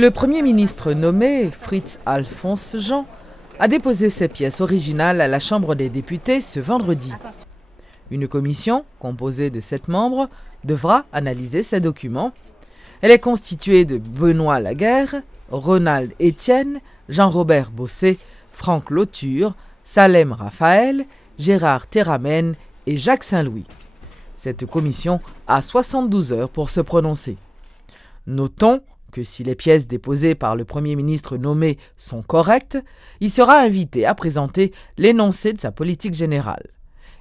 Le Premier ministre nommé, Fritz Alphonse Jean, a déposé ses pièces originales à la Chambre des députés ce vendredi. Une commission, composée de 7 membres, devra analyser ces documents. Elle est constituée de Benoît Laguerre, Ronald Etienne, Jean-Robert Bossé, Franck Lauture, Salem Raphaël, Gérard Théramène et Jacques Saint-Louis. Cette commission a 72 heures pour se prononcer. Notons que si les pièces déposées par le Premier ministre nommé sont correctes, il sera invité à présenter l'énoncé de sa politique générale.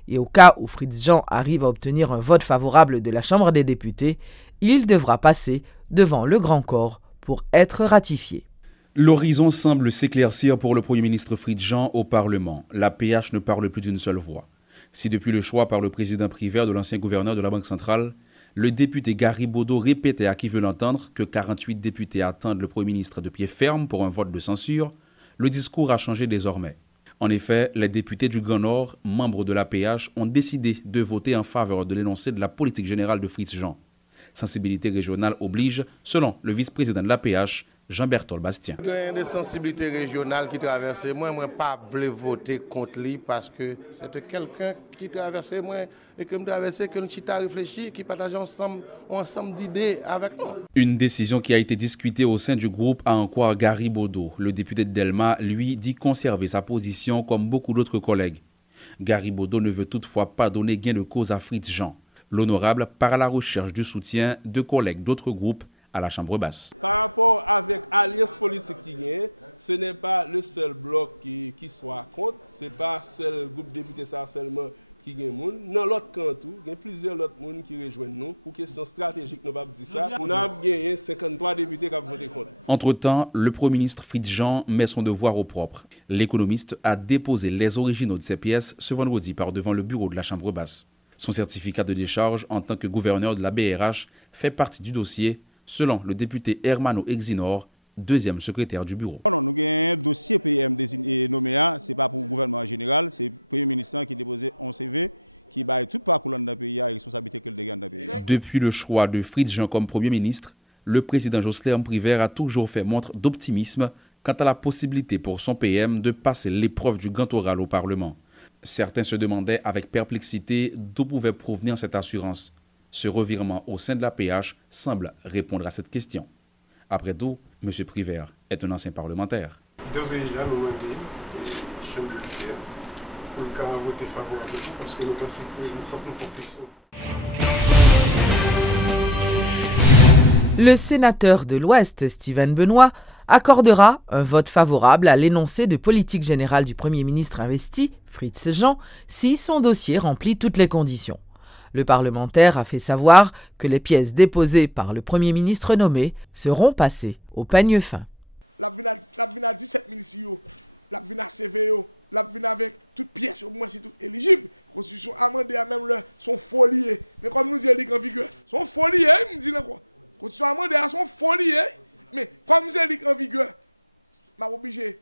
Et au cas où Fritz Jean arrive à obtenir un vote favorable de la Chambre des députés, il devra passer devant le grand corps pour être ratifié. L'horizon semble s'éclaircir pour le Premier ministre Fritz Jean au Parlement. L'APH ne parle plus d'une seule voix. Si depuis le choix par le président Privert de l'ancien gouverneur de la Banque centrale, le député Gary Baudot répétait à qui veut l'entendre que 48 députés attendent le Premier ministre de pied ferme pour un vote de censure, le discours a changé désormais. En effet, les députés du Grand Nord, membres de l'APH, ont décidé de voter en faveur de l'énoncé de la politique générale de Fritz Jean. Sensibilité régionale oblige, selon le vice-président de l'APH, Jean-Berthold Bastien. Il y a des sensibilités régionales qui traversent moi. Moi, pas voulu voter contre lui parce que c'est quelqu'un qui traverse moi et que me traverse, que nous avons réfléchi, qui partage ensemble d'idées avec nous. Une décision qui a été discutée au sein du groupe à en croire Gary Baudot. Le député de Delma, lui, dit conserver sa position comme beaucoup d'autres collègues. Gary Baudot ne veut toutefois pas donner gain de cause à Fritz Jean. L'honorable part à la recherche du soutien de collègues d'autres groupes à la Chambre basse. Par rapport avec l'alliance politique qui gagne, ce n'est pas le seul bloc qui soit contre, ce n'est pas le seul groupe de députés seulement qui gagne. Dans l'autre camp, il y a plusieurs autres gens qui rejoignent nous. Pour question stratégique, nous ne pouvons pas dire ça. On a gagné 53 députés qui ont voté contre. Entre-temps, le Premier ministre Fritz Jean met son devoir au propre. L'économiste a déposé les originaux de ses pièces ce vendredi par devant le bureau de la Chambre basse. Son certificat de décharge en tant que gouverneur de la BRH fait partie du dossier, selon le député Hermano Exinor, deuxième secrétaire du bureau. Non, nous avons un dossier PM nommé, ce n'est pas pour le gouvernement en général, c'est le Premier ministre qui a déposé un CV qui bat tout parcours dans le pays à responsabilité que le dégât dans le pays. Depuis le choix de Fritz Jean comme Premier ministre, le président Jocelyn Privert a toujours fait montre d'optimisme quant à la possibilité pour son PM de passer l'épreuve du grand oral au Parlement. Certains se demandaient avec perplexité d'où pouvait provenir cette assurance. Ce revirement au sein de l'APH semble répondre à cette question. Après tout, M. Privert est un ancien parlementaire. D'ores et déjà, nous demandons chambre députés pour le cas voter favorablement parce que nous pensons qu'il faut que nous fassions. Le sénateur de l'Ouest, Steven Benoît, accordera un vote favorable à l'énoncé de politique générale du Premier ministre investi, Fritz Jean, si son dossier remplit toutes les conditions. Le parlementaire a fait savoir que les pièces déposées par le Premier ministre nommé seront passées au peigne fin. La vina 17 000 si yo, la vina CV yo, la vina avec toutes pièces au moins c'est tout éligible. Constitution amendée à même son folie. Mais comme nous dit elle en vigueur, son folie, me dit quoi. Constitution amendée à son folie. Mais comme c'est en vigueur, je suis obligé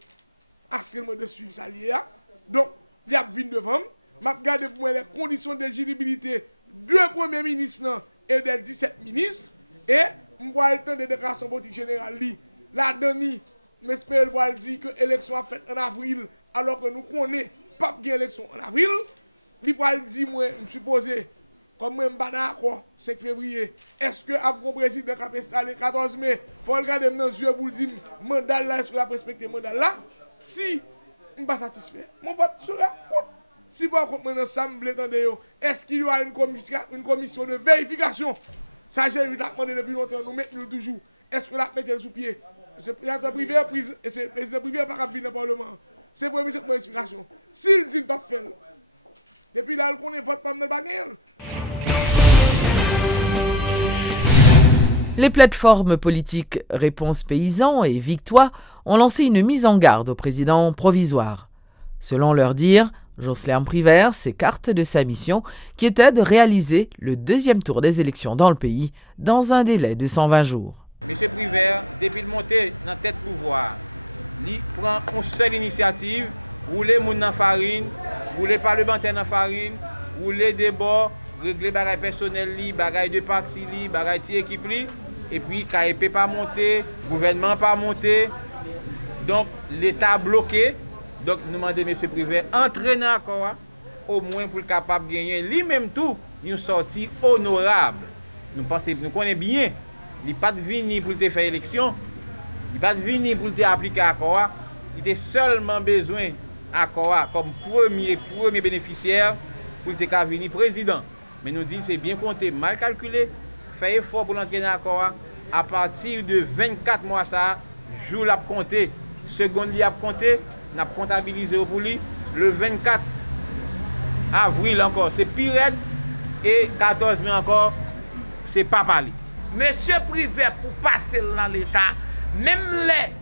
de suivre ça. Donc, il y a venu devant, je regarde pour les conditions d'éligibilité du Premier ministre et des 17 ministres. Et je vois le temps de déclaration politique générale. La dernière, je espère dire que l'élection a fait en avril, alors que nous connaissons pas de l'élection en avril. Il va dire, moi, je suppose, comme je suis d'accord, 5 février, est-ce que après le président qui a installé le 14 mai, il faut regarder dans les yeux pour dire mandat là, est-ce que la respecter mandat là? Si je ne suis pas satisfait, mon vote sera contre. Si par contre, l'Assemblée, est-ce qu'il y aura une commission de vérification? Ça, j'ai demandé depuis longtemps, nous mettons toujours. Est-ce que la mettez sous pied? C'est le président privé et c'est le président privé qui n'a pas venir dans le Parlement. C'est le premier ministre pour explication. S'il dit pas faire, depuis là, on ne vote pas dans le bagage. Les plateformes politiques Réponse Paysans et Victoire ont lancé une mise en garde au président provisoire. Selon leur dire, Jocelyn Privert s'écarte de sa mission qui était de réaliser le deuxième tour des élections dans le pays dans un délai de 120 jours. M. Privert, depuis le monter dans la tête pouvoir, il prend une seule initiative, où les gens dans la farine, où les parlementaires dans la farine, où les débats, régler les bagages personnels, les bagages de parti, les bagages de équipe, et puis KEP pas monté, gouvernement pas monté, donc l'État bloqué. Donc nous demandons M. Privé entrer dans l'accord au moins pour le capable de gagner lui-même tout une sortie honorable. Nous connaissons bien, il n'est pas venu pour te faire élection, il n'est pas venu pour te appliquer l'accord, il a seulement besoin d'accord comme premier bénéficiaire pour te venir président. Mais nous disons c'est bien compté, mal calculé, fait effort pour l'entrer dans l'accord. À partir de 24 mois, ça, jour l'a compté, seconde li a compté, n'a comptabilisé pour lui. Le 24 avril encore, c'est pire et 14 mai encore, c'est pas parlé. Monsieur Privé pour passer dans l'État, même les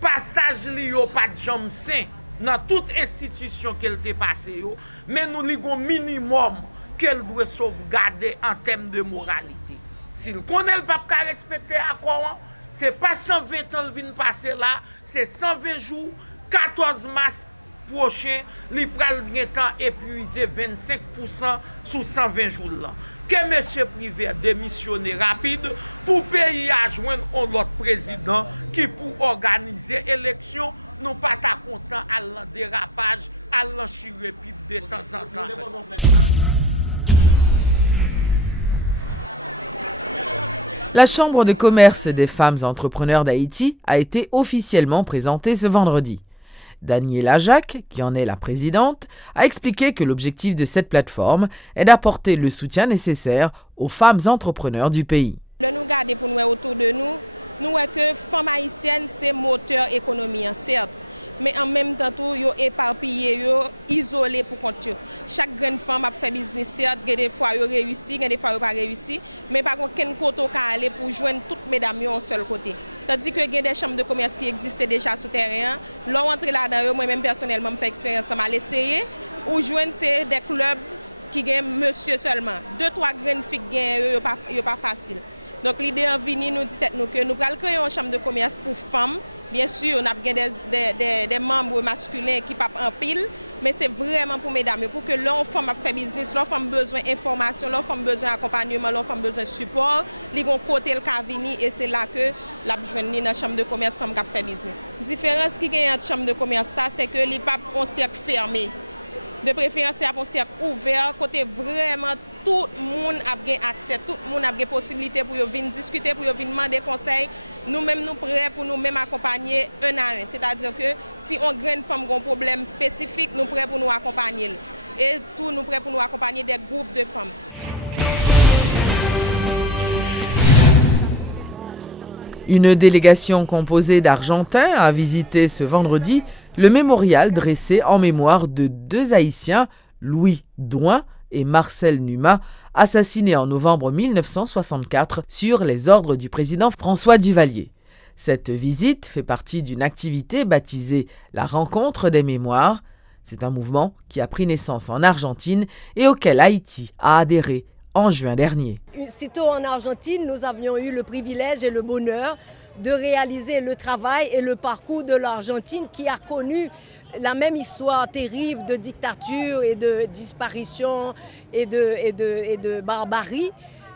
passages li yo pas de jambes sain dans toute institution qu'elle te passé yo, mais nous avons un minimum qu'elle doit sauvegarder en termes de moralité. S'il connaît le pape qui respecte l'accord, ce n'est pas 120 ans qui vient passer là, c'est 120 jours, 14 mars prochain, il prend le temps épuisé 25% sur 120 jours là. Que M. Privé démissionne rapide pour payer à joindre l'autre président qui pour organiser l'élection, nous pas content à l'en dérapage, à l'en chirépide de temps en temps. La Chambre de commerce des femmes entrepreneurs d'Haïti a été officiellement présentée ce vendredi. Daniela Jacques, qui en est la présidente, a expliqué que l'objectif de cette plateforme est d'apporter le soutien nécessaire aux femmes entrepreneurs du pays. Nous regardons pour nous autour de nous, nous voyons que les femmes haïtiennes, c'est moteur économique, certes. Mais en même temps, ils sont éparpillés, isolés pour compte. Chaque grande femme a fait business, certes, des fois ils réussi, des fois ils pas réussi, mais par contre, quel côté peut aller pour joindre toutes mesdames en seul côté. Tandis que il y a des chambres de commerce qui existaient déjà sur le terrain. Là, entrer là-dedans, moi-même personnellement, je fais expérience, je vais essayer. Ou joindre des clubs qui gagnent monsieur seulement. 2-3 grandes filles qui gagnent, ce n'est pas facile. Donc l'idée en venir nous dit que nous allons créer une chambre de commerce pour femmes. Bien sûr, on a des membres masculins qui partent en pile, mais c'est vraiment pour mesdames, pour que l'homme femme a fait business, l'homme femme besoin d'information, l'homme femme besoin d'accompagnement, l'homme femme besoin de support, ils vont côté le venir et c'est là que la joindre dans la chambre de commerce femme qui a fait business. La différence qui gagne entre chambre de commerce ça c'est que les papes ont cercle fermé. De préférence, c'est un cercle ouvert, côté vraiment tout le monde a accès, tout le monde a des possibilités pour venir discuter, pour venir demander conseils. Nous-mêmes, nous prêts pour nous-mêmes accompagner un à un. C'est-à-dire que si on a une femme qui a un problème spécifique, nous prêts pour nous accompagner. Et tout, nous prêts pour nous accompagner des groupes de femmes. Une délégation composée d'Argentins a visité ce vendredi le mémorial dressé en mémoire de 2 Haïtiens, Louis Douin et Marcel Numa, assassinés en novembre 1964 sur les ordres du président François Duvalier. Cette visite fait partie d'une activité baptisée la Rencontre des Mémoires. C'est un mouvement qui a pris naissance en Argentine et auquel Haïti a adhéré en juin dernier. Sitôt en Argentine, nous avions eu le privilège et le bonheur de réaliser le travail et le parcours de l'Argentine qui a connu la même histoire terrible de dictature et de disparition et de barbarie.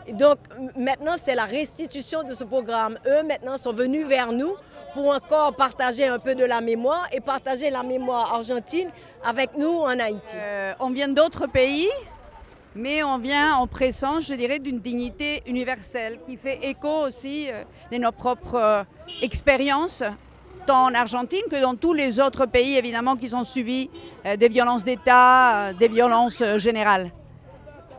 Et donc maintenant, c'est la restitution de ce programme. Eux, maintenant, sont venus vers nous pour encore partager un peu de la mémoire et partager la mémoire argentine avec nous en Haïti. On vient d'autres pays, mais on vient en présence, je dirais, d'une dignité universelle qui fait écho aussi de nos propres expériences, tant en Argentine que dans tous les autres pays, évidemment, qui ont subi des violences d'État, des violences générales.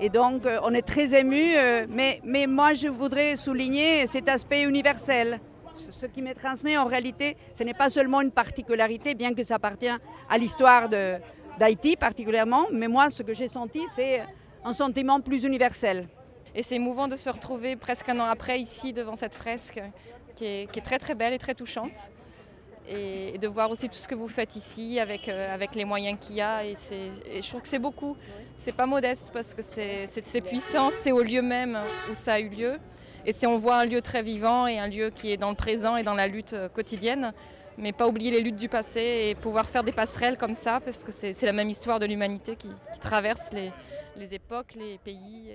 Et donc, on est très émus, mais moi, je voudrais souligner cet aspect universel. Ce qui me transmet, en réalité, ce n'est pas seulement une particularité, bien que ça appartient à l'histoire d'Haïti particulièrement, mais moi, ce que j'ai senti, c'est un sentiment plus universel. Et c'est émouvant de se retrouver presque un an après ici devant cette fresque qui est très très belle et très touchante. Et de voir aussi tout ce que vous faites ici avec les moyens qu'il y a. Et je trouve que c'est beaucoup. C'est pas modeste parce que c'est puissant, c'est au lieu même où ça a eu lieu. Et si on voit un lieu très vivant et un lieu qui est dans le présent et dans la lutte quotidienne, mais pas oublier les luttes du passé et pouvoir faire des passerelles comme ça parce que c'est la même histoire de l'humanité qui traverse les époques, les pays.